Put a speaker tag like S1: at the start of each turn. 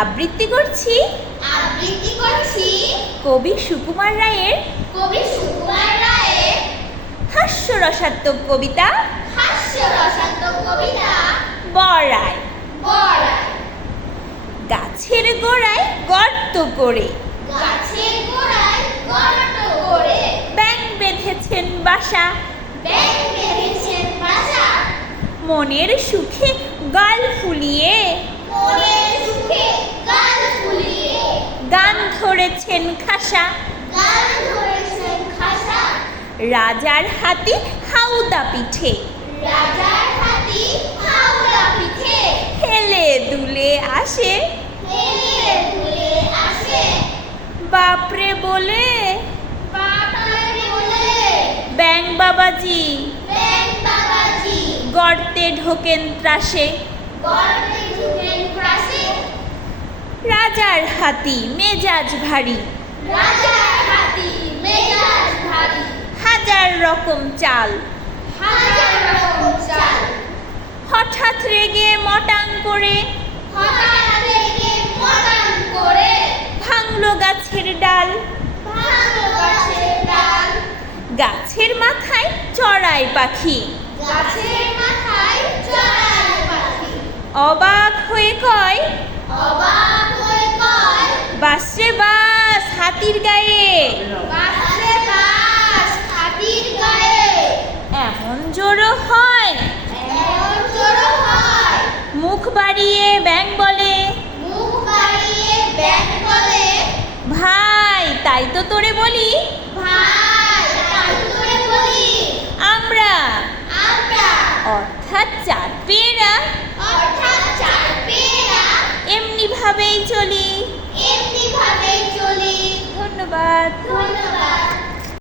S1: আবৃত্তি করছি।
S2: আবৃত্তি করছি।
S1: কবি সুকুমার রায়ের
S2: কবি সুকুমার রায়ের
S1: হাস্যরসাত্মক কবিতা।
S2: হাস্য রসাত্মক কবিতা
S1: বড়াই
S2: বড়াই
S1: গাছের গোড়ায় গর্ত করে।
S2: গাছের গোড়ায় গর্ত করে।
S1: ব্যাং বেঁধেছেন বাসা।
S2: ব্যাং বেঁধেছেন বাসা।
S1: মনের সুখে গাল ফুলিয়ে।
S2: মনের সুখে গাল ফুলিয়ে
S1: গান ধরেছেন খাসা। রাজার হাতি হাউদা পিঠে।
S2: রাজার হাতি হাওড়া পিঠে।
S1: হেলে দুলে আসে। বাপরে বলে।
S2: বাপরে বলে।
S1: ব্যাং বাবাজি।
S2: ব্যাং বাবাজি।
S1: গর্তে ঢোকেন ত্রাসে।
S2: গর্তে
S1: রাজার হাতি মেজাজ ভারী।
S2: রাজার হাতি মেজাজ ভারী।
S1: হাজার রকম চাল।
S2: হাজার রকম চাল।
S1: হঠাৎ রেগে মটাং করে।
S2: হঠাৎ রেগে মটান করে।
S1: ভাঙলো গাছের ডাল।
S2: ভাঙলো গাছের ডাল।
S1: গাছের মাথায় চড়াই পাখি।
S2: গাছের মাথায় চড়ায় পাখি।
S1: অবাক হয়ে কয়
S2: অবাক হয়ে কয়
S1: বাসরে বাস হাতির গায়ে।
S2: বাসে বাস হাতির গায়ে।
S1: এমন জোরও হয়।
S2: এমন জোড়ো হয়।
S1: মুখ বাড়িয়ে ব্যাং বলে।
S2: মুখ বাড়িয়ে ব্যাগ বলে।
S1: ভাই তাই তো তোরে বলি।
S2: ভাই তাই করে বলি।
S1: আমরা।
S2: আমরা।
S1: অর্থাৎ চার পেয়েরা।
S2: অর্থাৎ চার পেয়েরা।
S1: এমনি ভাবেই চলি।